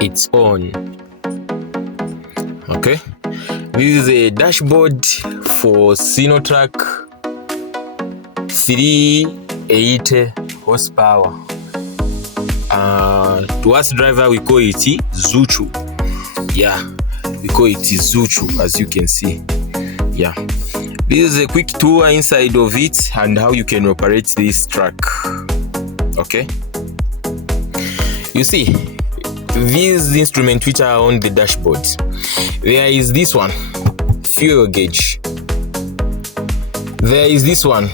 it's on. Okay, this is a dashboard for Sinotruk 380 horsepower. To us driver we call it Zuchu. Yeah, we call it Zuchu, as you can see. Yeah, this is a quick tour inside of it and how you can operate this truck. Okay, you see these instruments which are on the dashboard. There is this one, fuel gauge. There is this one,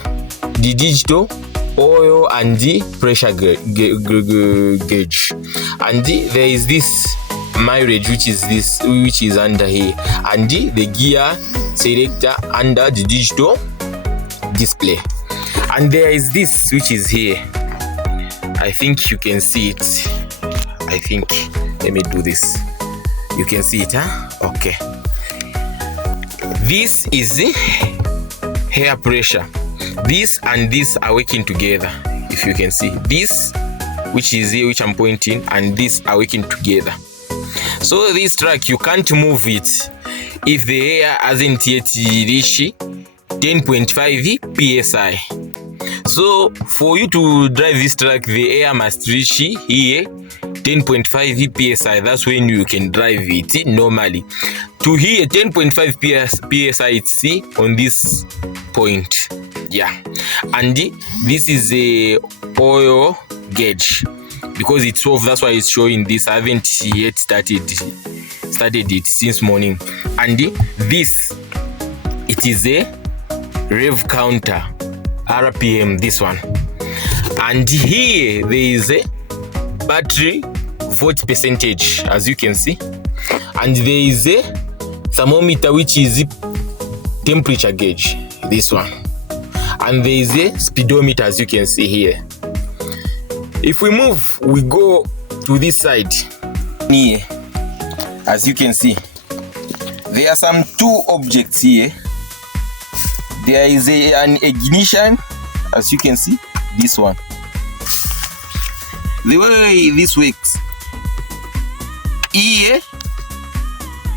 the digital oil and the pressure gauge. And there is this mileage, which is under here, and the gear selector under the digital display. And there is this which is here. I think you can see it. I think, let me do this. You can see it, huh? Okay. This is the air pressure. This and this are working together. If you can see this, which is here, which I'm pointing, and this are working together. So this truck, you can't move it if the air hasn't yet reached 10.5 psi. So for you to drive this truck, the air must reach here 10.5 psi. That's when you can drive it normally. To here 10.5 psi, it's on this point. Yeah, and this is a oil gauge because it's off. That's why it's showing this. I haven't yet started it since morning. And this, it is a rev counter, RPM, this one. And here there is a battery volt percentage, as you can see, and there is a thermometer, which is temperature gauge, this one, and there is a speedometer, as you can see here. If we move, we go to this side here. As you can see, there are some two objects here. There is an ignition, as you can see, this one. The way this works, here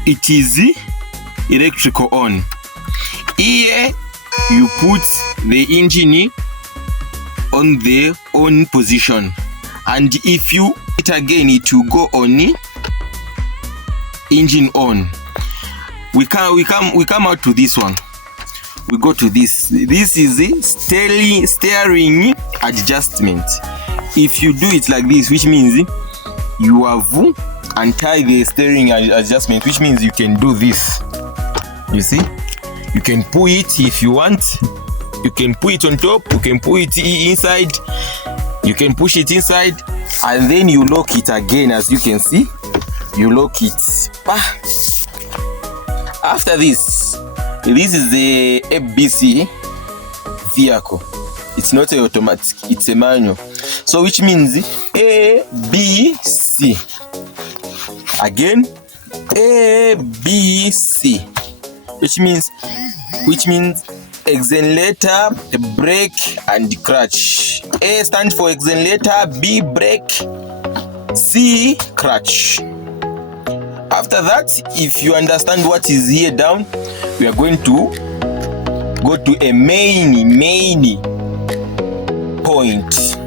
it is electrical on. Here you put the engine on the on position, and if you hit again, it will go on engine on. We come out to this one. We go to this. This is the steering adjustment. If you do it like this, which means you have untie the steering adjustment, which means you can do this. You see, you can pull it if you want. You can put it on top. You can put it inside. You can push it inside, and then you lock it again. As you can see, you lock it. After this is the ABC vehicle. It's not an automatic, it's a manual. So which means ABC. Again, ABC. Which means accelerator, brake, and clutch. A stands for accelerator, B brake, C clutch. After that, if you understand what is here down, we are going to go to a main point,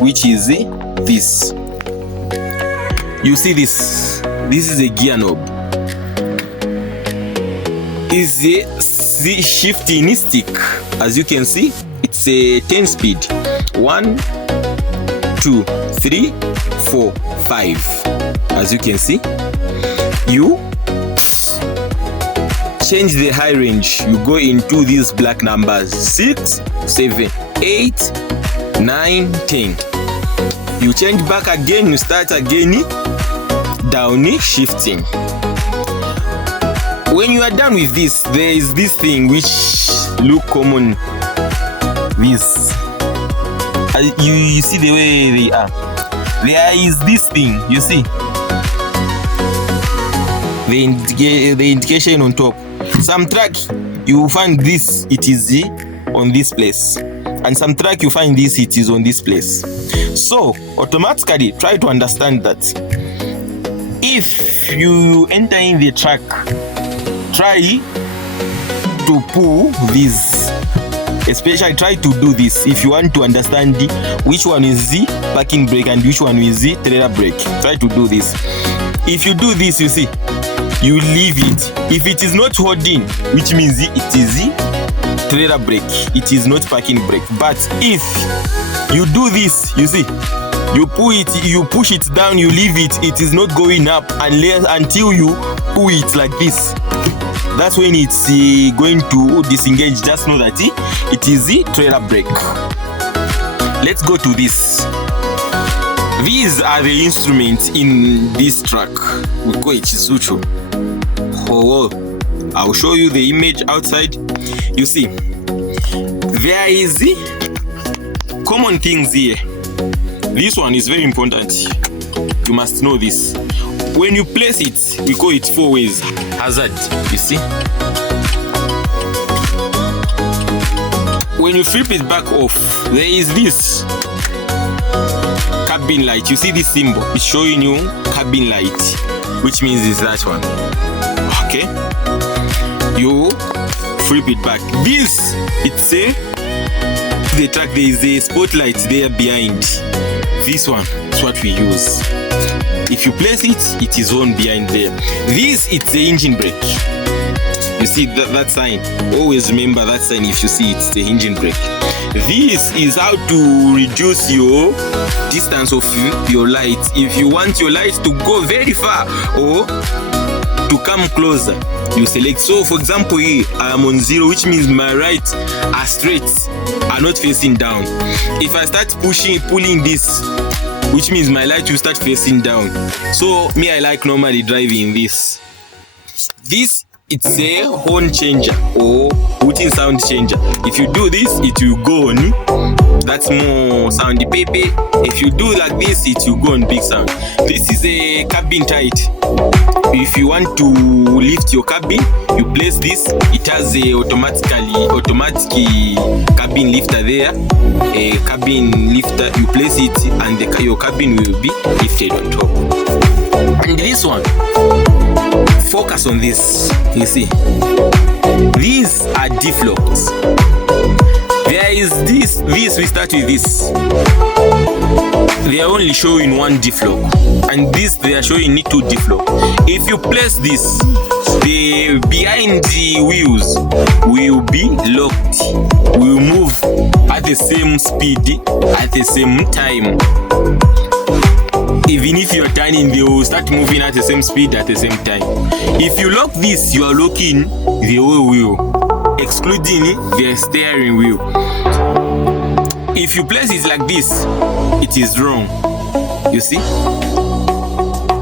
which is this. You see this is a gear knob. Is a shifting stick. As you can see, it's a 10 speed. 1, 2, 3, 4, 5. As you can see, you change the high range. You go into these black numbers: 6, 7, 8, 9, 10. You change back again, you start again, down shifting. When you are done with this, there is this thing which look common. This, you see the way they are. There is this thing, you see, the indication on top. Some track you find this, it is on this place, and some track you find this, it is on this place. So automatically try to understand that if you enter in the track, try to pull this, especially try to do this if you want to understand which one is the parking brake and which one is the trailer brake. Try to do this. If you do this, you see, you leave it. If it is not holding, which means it is the trailer brake, it is not parking brake. But if you do this, you see, you pull it, you push it down, you leave it, it is not going up until you pull it like this. That's when it's going to disengage. Just know that it is the trailer brake. Let's go to this. These are the instruments in this truck. We call it Chisucho. Oh, I'll show you the image outside. You see, there is the common things here. This one is very important. You must know this. When you place it, we call it 4 ways hazard. You see, when you flip it back off, there is this cabin light. You see this symbol? It's showing you cabin light, which means it's that one. Okay, you flip it back. This, it's the track. There is a spotlight there behind. This one is what we use. If you place it, it is on behind there. This, it's the engine brake. You see that sign? Always remember that sign. If you see it's the engine brake. This is how to reduce your distance of your light. If you want your light to go very far or to come closer, you select. So for example, here I am on 0, which means my right are straight, are not facing down. If I start pulling this, which means my light will start facing down. So me, I like normally driving this. This, it's a horn changer or routine sound changer. If you do this, it will go on. That's more soundy pepe. If you do like this, it will go on big sound. This is a cabin tight. If you want to lift your cabin, you place this. It has a automatic cabin lifter there. A cabin lifter, you place it and your cabin will be lifted on top. And this one, focus on this. You see, these are diff locks. There is this, we start with this. They are only showing one diff lock, and this they are showing 2 diff lock. If you place this, the behind the wheels will be locked, will move at the same speed at the same time. Even if you're turning, they will start moving at the same speed at the same time. If you lock this, you are locking the whole wheel, excluding the steering wheel. If you place it like this, it is wrong. You see,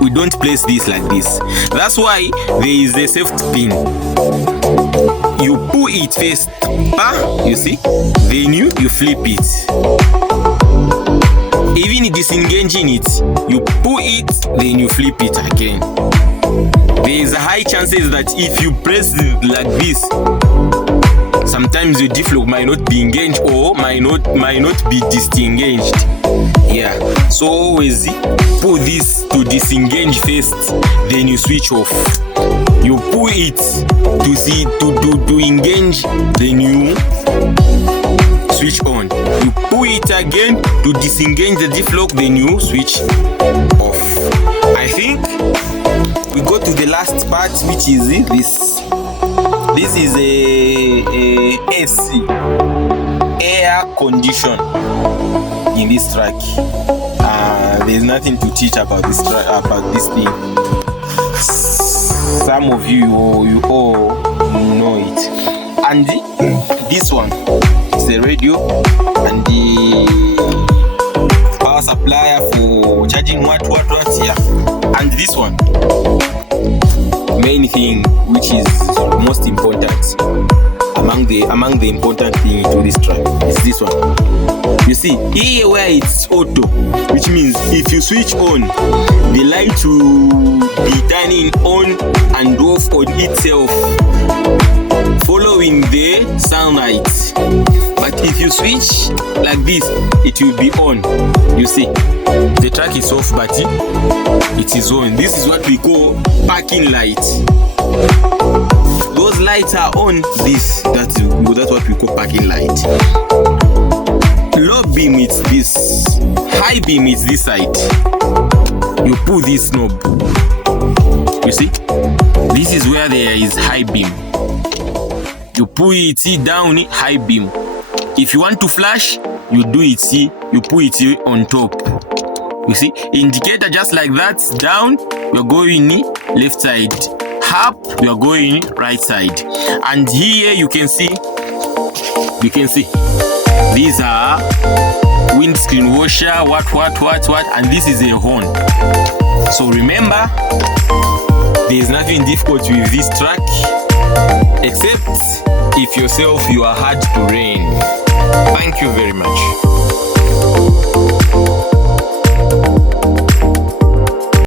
we don't place this like this. That's why there is a safety pin. You pull it first, you see, then you flip it. Even disengaging it, you pull it, then you flip it again. There is a high chances that if you press it like this, sometimes your diff lock might not be engaged or might not be disengaged. Yeah, so always pull this to disengage first, then you switch off. You pull it to engage, then you switch on. You pull it again to disengage the diff lock, then you switch off. I think we go to the last part, which is this. This is a AC, air condition, in this track. There's nothing to teach about this thing. Some of you all know it. And this one is the radio and the power supplier for charging what yeah. And this one, main thing, which is most important among the important thing to this track, is this one. You see here where it's auto, which means if you switch on, the light will be turning on and off on itself following the sunlight. But if you switch like this, it will be on. You see, the track is off, but it is on. This is what we call parking light. Those lights are on. That's what we call parking light. Low beam is this, high beam is this side. You pull this knob. You see, this is where there is high beam. You pull it down, high beam. If you want to flash, you do it, see, you put it on top. You see, indicator just like that, down, you're going left side. Up, you're going right side. And here you can see, these are windscreen washer, what, and this is a horn. So remember, there is nothing difficult with this track, except if yourself you are hard to rein. Thank you very much.